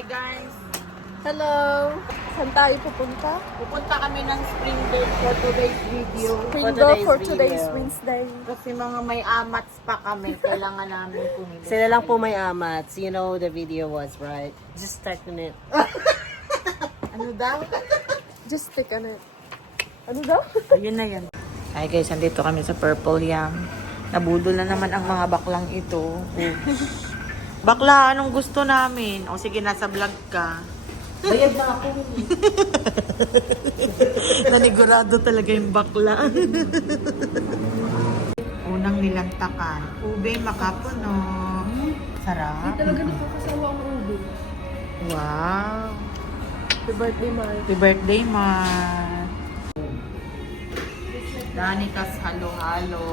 Hi guys! Hello! Saan tayo pupunta? Pupunta kami ng Springdale for today's video. Springdale for today's Wednesday. Kasi mga may amats pa kami. Kailangan namin pumili. Sila lang po may amats. You know the video was, right? Just type in it. Ano daw? Just stick on it. Ano daw? Ayun na yan. Hi guys, andito kami sa Purple Yam. Nabudol na naman ang mga baklang ito. Bakla, anong gusto namin? O sige, nasa vlog ka. Bayad na ako. Nanigurado talaga yung bakla. Unang nilantakan. Ube makapuno. Sarap. Hindi talaga nakakasawa ang ubi. Wow. Happy birthday, Mar. Happy birthday, Mar. Danikas halo-halo.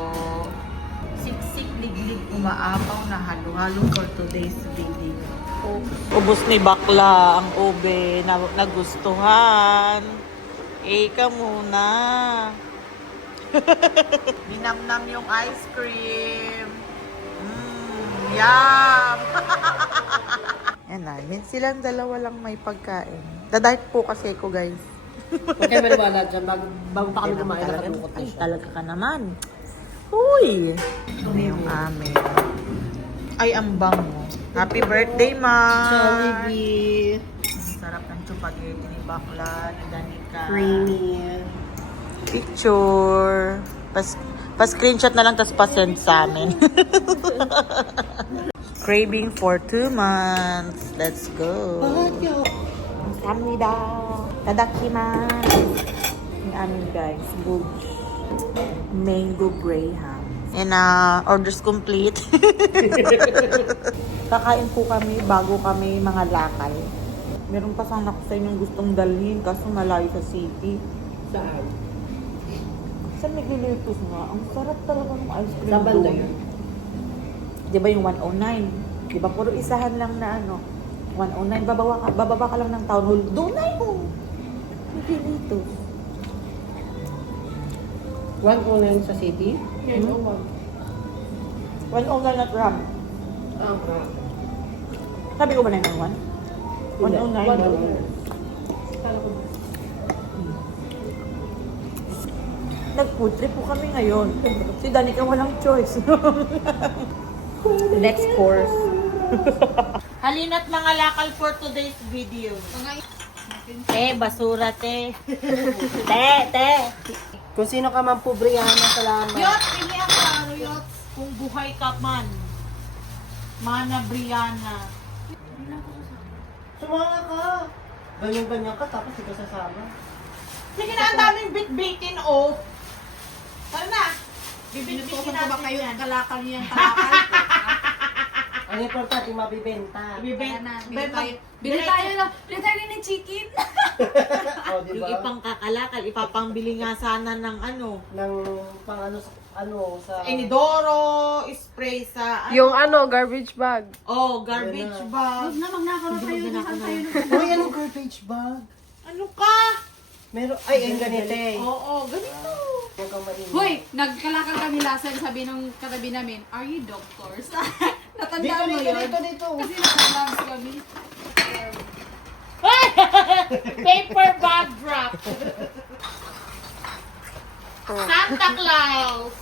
Siksik liglig umaapaw na halo-halo for today's video. Ubus ni bakla ang ube na nagustuhan. Ika muna. Minamnam yung ice cream. Yum! Yan na, silang dalawa lang may pagkain. Dadark po kasi ko, guys. Huwag kayo maniwala dyan. Bago pa kami kumain, Talaga, nakatukot na ay, siya. talaga ka naman. Uy! Ito na yung amin. Ay, ang bango. Happy birthday, Ma! Jollibee. Ang sarap ng chupageti ni Bakla, ni Danica. Creamy. Picture. Pa-screenshot na lang, tapos pa-send sa amin. Craving for 2 months. Let's go. Kamnida. Tadakimasu. Yung amin, guys. Bulge. Mango Graham. And orders complete. Kakain po kami bago kami mga lakal. Meron pa sana ako sa inyong gustong dalhin kaso malayo sa city. Saan? Sa Miguelitos nga, ang sarap talaga ng ice cream. Sa banda doon. yun? Di ba yung 109? Di ba puro isahan lang na ano? 109, bababa ka lang ng town hall. Doon na yun. Miguelitos. 109 sa city? Yan, oh, 109 at Ram. Ah, Sabi ko ba na yung 1? 109. Nag-food trip po kami ngayon. Si Danica walang choice. Next course. Halina't mga lakal for today's video. Basura, te. Te. Kung sino ka man po, Brianna, salamat. Yot, ini ang klaro, Yot. Kung buhay ka man. Mana Brianna. Sumama ka. Ganyan-ganyan ka, tapos ikaw sasama. Sige na, ang daming bit-bitin, oh. Tara na. Bibit-bitin natin kayo yan. Kalakal niya yung kalakal. Ang importante, mabibenta. Bili tayo ng chicken. O, di Yung ba? ipang kakalakal, ipapangbili nga sana ng ano. Ng pang ano sa... Inidoro, spray sa... Yung garbage bag. Oh, garbage Yan na. bag. Magkakaroon tayo ng tayo. Uy, anong garbage bag? Ano ka? Meron, ay, ang ganito eh. Oo, ganito. Huwag kang mahinig. Hoy, nagkalakal kami last time, sabi ng katabi namin, are you doctors? Natandaan mo yun? Dito. Kasi naka-gloves kami. Paper bag drop. Santa Claus.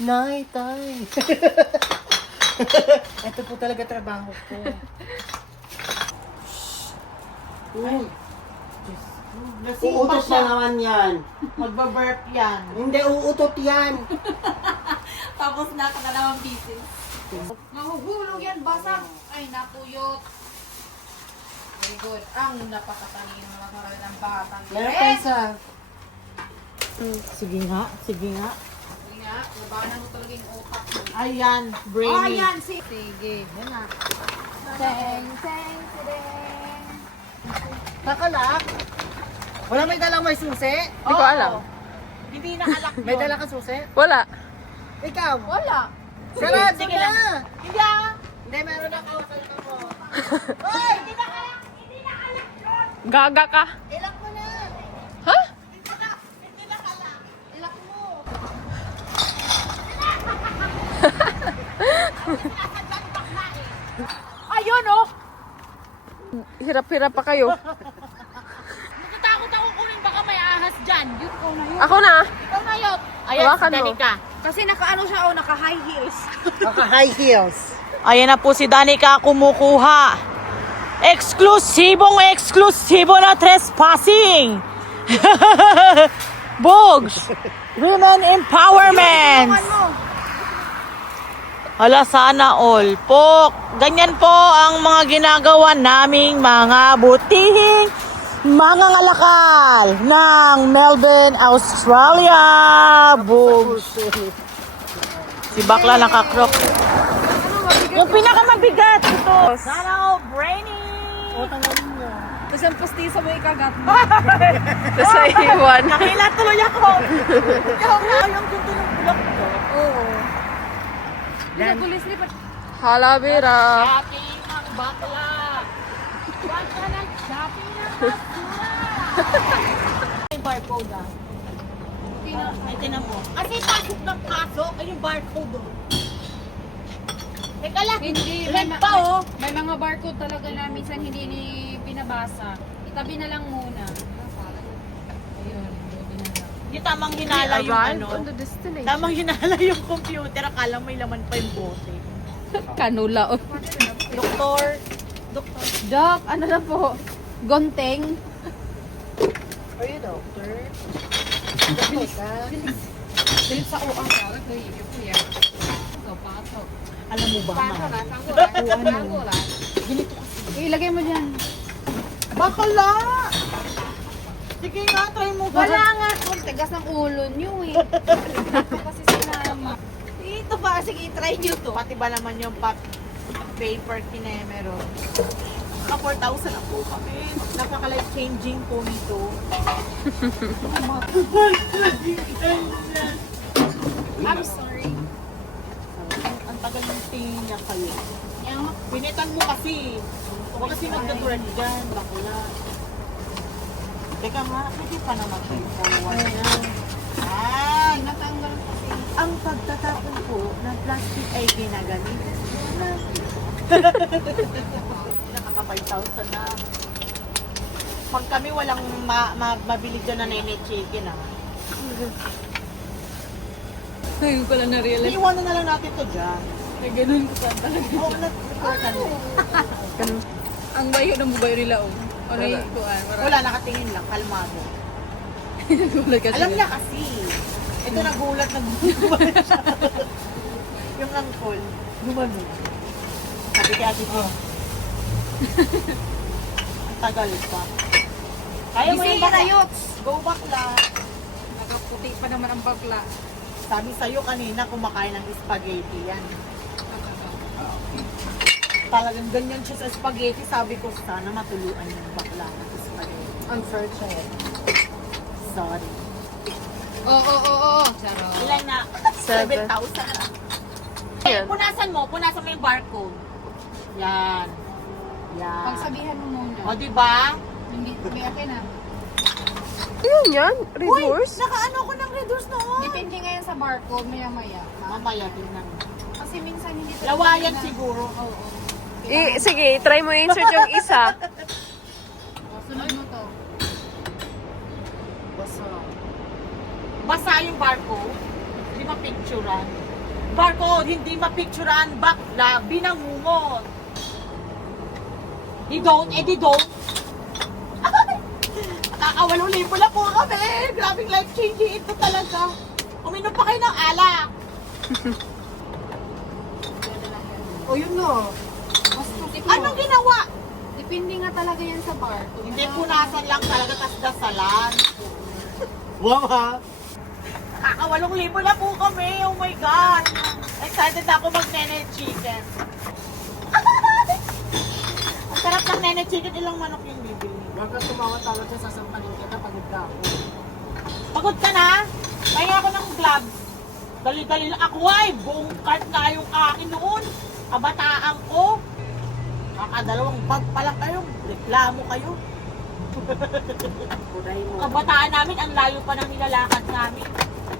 Night time. Ito po talaga trabaho ko. Uy, Nasipa uutot na siya. naman yan. Magbaburp yan. Hindi, uutot yan. Tapos nakakadalawang pieces. Mahuhulog yan, basag. Ay, napuyot. Very good. Ang napakatalino naman marami ng bata. Meron pa isa. Sige nga. Sige nga, labanan mo talaga yung utak mo. Ayan, Oh, brainy. ayan. Sige. Yan na. Teng, teng, teng. Kakalak. Wala may dalang may susi? Hindi ko alam. Hindi nakalak yun. May dala ka susi? Wala. Ikaw? Wala. Sarado Sige na! lang. Hindi ah. Hindi, meron ako. Salita mo. Gaga ka. Ilak mo na! Ha? Ilak mo! Ayun, oh! Hirap-hirap pa kayo. Natatakot ako kunin, baka may ahas dyan. Yun, ikaw na yun. Ako na. Ikaw na yun. Ayan, Hawakan si mo. Danica. Kasi naka-ano siya, oh, naka-high heels. High heels. Ayan na po si Danica kumukuha. Eksklusibo na trespassing. Bogs. Women empowerment. Hala, sana all. Po, ganyan po ang mga ginagawa naming mga butihing mga ngalakal ng Melbourne, Australia. Bogs. Si Bakla nakakrok. Yung pinakamabigat ito. Sana all brainy. Tapos ang postiso mo ikagat mo. Tapos ay iwan. Nakila tuloy ako. Yung gusto ng block ko. Oo. Yung pulis ni Halabira. Shopping ng bakla. Bakla ng shopping ng basura. Yung barcode ah. Ay, tinan mo. Kasi pasok ng pasok. Ay, yung barcode oh. Teka lang. Hindi, Red pa oh. may mga barcode talaga na minsan hindi ni binabasa. Itabi na lang muna. Ayun, itabi na lang. Yung tamang hinala yung ano. on the destination. Tamang hinala yung computer. Akala may laman pa yung bote. Kanula. Oh. Doktor. Doc, ano na po? Gonteng. Are you doctor? Bilis sa uang. Pasok. Alam mo ba, Pasok ma? na, sanggo na. Ganito kasi. Ilagay mo dyan. Bakla! Sige nga, try mo. Wala nga. Kung tigas ng ulo nyo eh. Ito kasi sinama. Ito ba? Sige, try nyo to. Pati ba naman yung paper kinemero? Naka 4,000 na po kami. Napaka-life changing po nito. I'm sorry. Ang tagal ng tingin niya kayo. Yung Pinitan mo kasi. Huwag kasi magdadurag dyan. Bakla. Teka nga, pwede pa naman tayo forward yan. Ah, natanggal kasi. ang pagtatapon po ng plastic ay ginagamit. Nakaka 5,000 na. Pag kami walang mabili dyan na nene chicken ah. Ngayon ko lang na-realize. Iiwanan na lang natin to dyan. Na ganun ko pa talaga. Oo, nag-reportan mo. Ang bayo ng bubayo nila oh. Ano yung ikuan? Wala, nakatingin lang, kalmado. Nagulat kasi. Alam niya kasi. Ito nagulat, nagulat siya. Yung angkol, gumano. Sabi kaya dito. Ang tagal pa. Kaya mo yung bakla. Go bakla. Nakaputi pa naman ang bakla. Sabi sa'yo kanina, kumakain ng spaghetti yan. Talagang ganyan siya sa spaghetti. Sabi ko, sana matuluan yung bakla ng spaghetti. Unfortunate. Sorry. Oo. Charo. Ilan na? 7,000 na. Yan. Punasan mo yung barcode. Yan. Yan. Pagsabihan mo muna. O, diba? Hindi, may akin na. Yun yan. Reverse. Nakaano ko ng reduce noon. Depende ngayon sa barcode, maya-maya. Mamaya, tingnan. Kasi minsan hindi talaga Lawayan na- siguro. Oo. Sige, try mo insert yung isa. Sunod mo to. Basa yung barcode. Hindi mapicturan. Barcode, hindi mapicturan. Bakla, binangungot. Di don't. Nakaka8,000 na po kami. Grabing life-changing ito talaga. Uminom pa kayo ng alak. Oh, yun no. Anong ginawa? Depende nga talaga yan sa barcode. Hindi, punasan lang talaga, tas dasalan. Wow ha? Nakaka8,000 na po kami. Oh my God. Excited ako mag-nene chicken. Ang sarap ng nene chicken. Ilang manok yung bibili? Baka tumawa tawag sa sasampanin kita pagod ka ako. Pagod ka na? Kaya ako ng gloves. Dali-dali lang ako ay. Buong cart na yung akin noon. Kabataan ko. Kakadalawang bag pa lang kayo. Reklamo kayo. Kuray mo. Kabataan namin, ang layo pa ng nilalakad namin.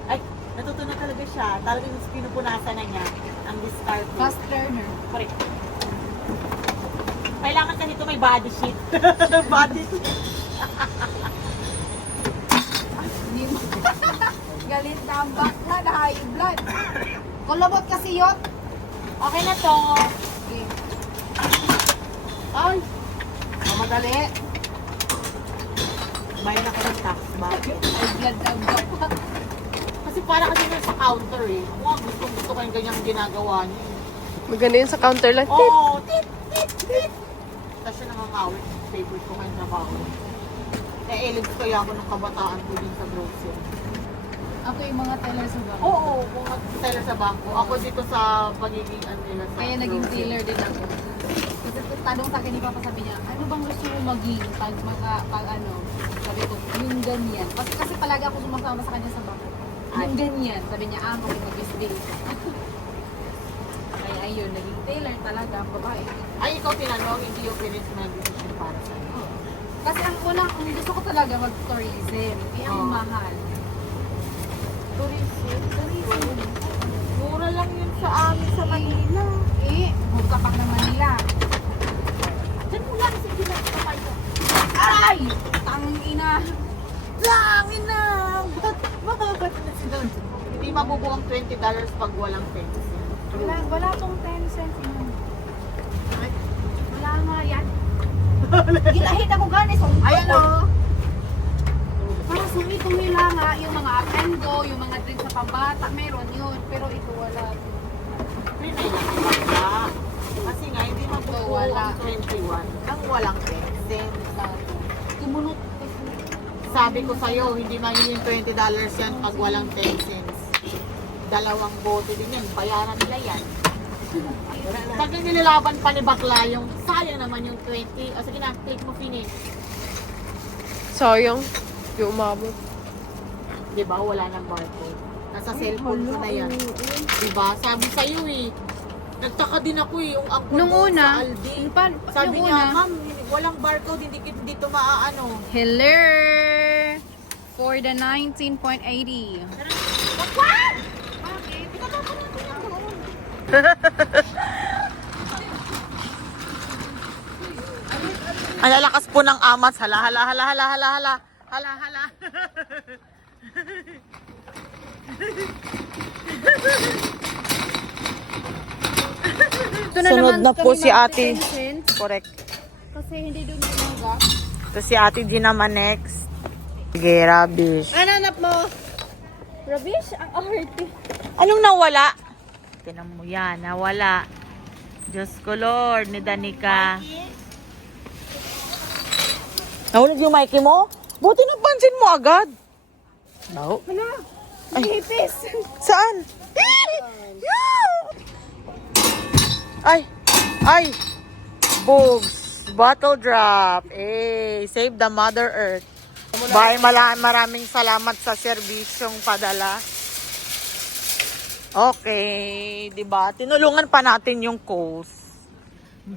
Ay, natuto na talaga siya. Talagang pinupunasan na niya ang discard. Fast learner. Correct. may body sheet. Body sheet. Galit na ang bakla na high blood. Kulabot kasi yun. Okay na to. Okay. Ay, Madali. bayad ako ng tax ba? High blood na ang bakla. Kasi para kasi nasa counter eh. Wow, gusto ko yung ganyang ginagawa niya. Maganda yun sa counter lang. Oo, oh, tit, tit, tit. Tapos siya nangangawit. Favorite ko ngayon trabaho. Nailig ko ako ng kabataan ko din sa grocery. Ako yung mga teller sa bako. Oo, kung mag-teller sa bangko. Ako dito sa pagiging ano nila sa Kaya naging grocery. teller din ako. Kasi tanong sa akin ni Papa, sabi niya, ano bang gusto mo maging pag ano? Sabi ko, yung ganyan. Kasi palagi ako sumasama sa kanya sa bako. Yung ganyan. Sabi niya, ako yung mag-business. Kaya ayun, naging teller talaga ang babae. Ay, ikaw tinanong, hindi yung finish na decision para sa iyo. Kasi ang ang gusto ko talaga mag-tourism. Eh, ang Oo. mahal. Tourism. Mura lang yun sa amin sa Manila. Eh, magkapak ng Manila. Diyan mo lang, sige lang, kapay ko. Ay! Tanging ina. Langin na! Ba't na sila? Hindi mabubuang $20 pag walang pens. Wala tong 10 cents. Ay, Wala nga yan. Ginahit ako ganis. ayan o. Para sa itong nila nga, yung mga Apendo, yung mga drinks sa pambata, meron yun. Pero ito wala. Pinay lang wala. Kasi nga, hindi mabubuo Wala. ang 21 ang walang pens. Tumunot. Sabi ko sa'yo, hindi magiging $20 yan pag walang 10 cents. Dalawang bote din yan, bayaran nila yan. Pag nililaban pa ni bakla yung sayang naman yung 20. O sige na, click mo finish. Sayang. Yung umabot. Diba? Wala nang barcode. Nasa cellphone ko na yan. Diba? Sabi sa'yo eh. Nagtaka din ako eh. Yung ako Nung doon una, sa Aldi. nung Sabi niya, una, ma'am, walang barcode, hindi dito maaano. hello! For the 19.80. What? Bakit? Pinatapon natin yan doon. Ang lalakas po ng amas. Hala, hala, hala, hala, hala, hala. Hala, hala. Sunod na po si ate. Correct. Kasi hindi doon tumaga. Ito si ate din naman next. Sige, rubbish. Ano hanap mo? Rubbish? Ang arte. Anong nawala? Tinan mo yan, nawala. Diyos ko Lord, ni Danica. Nahulog yung Mikey mo? Buti napansin mo agad. No? Hala, Ay. hipis. Saan? Ay! Ay! Bugs! Bottle drop! Eh, save the Mother Earth. Bye, maraming salamat sa serbisyong padala. Okay, di ba? Tinulungan pa natin yung coast.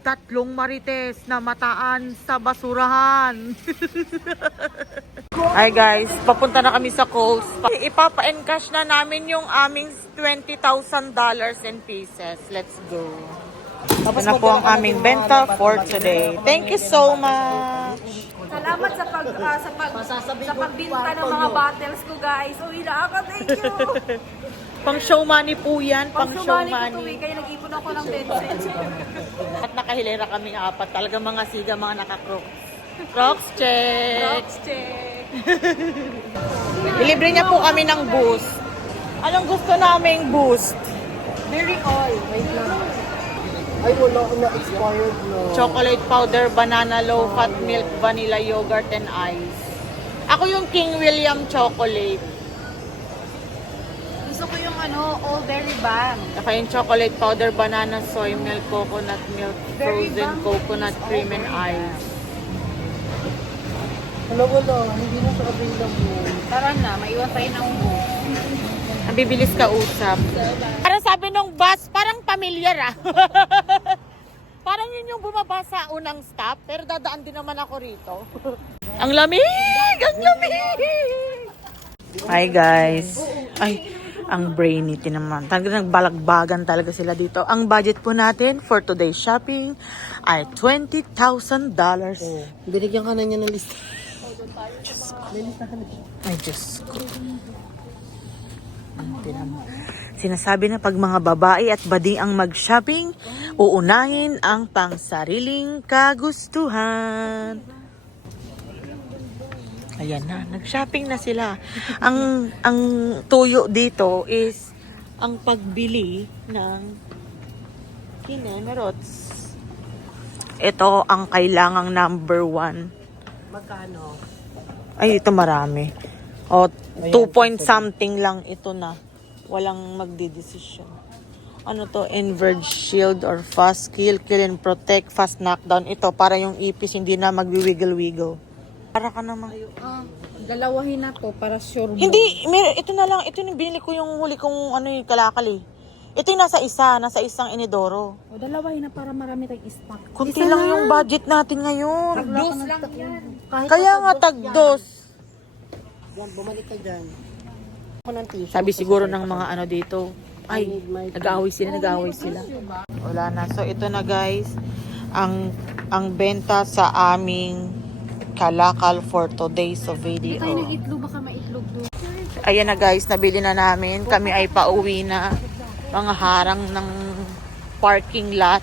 3 marites na mataan sa basurahan. Hi guys, papunta na kami sa coast. Ipapa-encash na namin yung aming $20,000 in pieces. Let's go. Ito na po ang aming benta for today. Thank you so much. Salamat sa pagbinta ng mga bottles ko, guys. Uy, thank you. Pang show money po yan. Pang show Sumali ko money. tuwi, kaya nag-ipon ako ng 10 cents. At nakahilera kami 4. Talaga mga siga, mga naka-crocs. Crocs check. Rocks check. Ilibre niya po kami ng boost. Anong gusto naming boost? Very all. Wait lang. Ay, wala ko na expired no. Chocolate powder, banana low-fat milk, vanilla yogurt, and ice. Ako yung King William chocolate. Gusto ko yung all berry bang. Saka yung chocolate powder, banana, soy milk, coconut milk, Berry frozen bang coconut is cream, all and berry ice. Wala. Hindi na siya available. Tara na, maiwan tayo ng bus. Ang bibilis ka usap. Para sabi nung bus, parang pamilyar ah. Parang yun yung bumaba sa unang stop, pero dadaan din naman ako rito. Ang lamig! Ang lamig! Hi guys. Ay, Ang brainy naman. Talagang nagbalagbagan talaga sila dito. Ang budget po natin for today's shopping ay $20,000. Binigyan ka na niya ng lista. Ay, Diyos ko. Tinan mo. Sinasabi na pag mga babae at bading ang mag-shopping, uunahin ang pangsariling kagustuhan. Ayan na, nag-shopping na sila. Ang tuyo dito is ang pagbili ng kinemerots. Ito ang kailangang number 1. Magkano? Ay, ito marami. O, 2 point something lang ito na. Walang magdidesisyon. Ano to? Inverge shield or fast kill and protect, fast knockdown. Ito, para yung ipis hindi na magwi-wiggle-wiggle. Para ka naman. Dalawahin na to para sure mo. Hindi, ito na lang. Ito yung binili ko yung huli kong ano yung kalakali. Ito yung nasa isang inidoro. O, dalawahin na para marami tayong stock. Kunti lang yung budget natin ngayon. Dos lang yan. Kaya nga tagdos. Yan, bumalik ka dyan. Ako ng tissue. Sabi siguro ng mga ano dito, ay, nag-aaway sila. Wala na. So, ito na guys, ang benta sa aming kalakal for today's video. Tayo ng itlog, baka maitlog doon. Ayan na guys, nabili na namin. Kami ay pauwi na. Mga harang ng parking lot.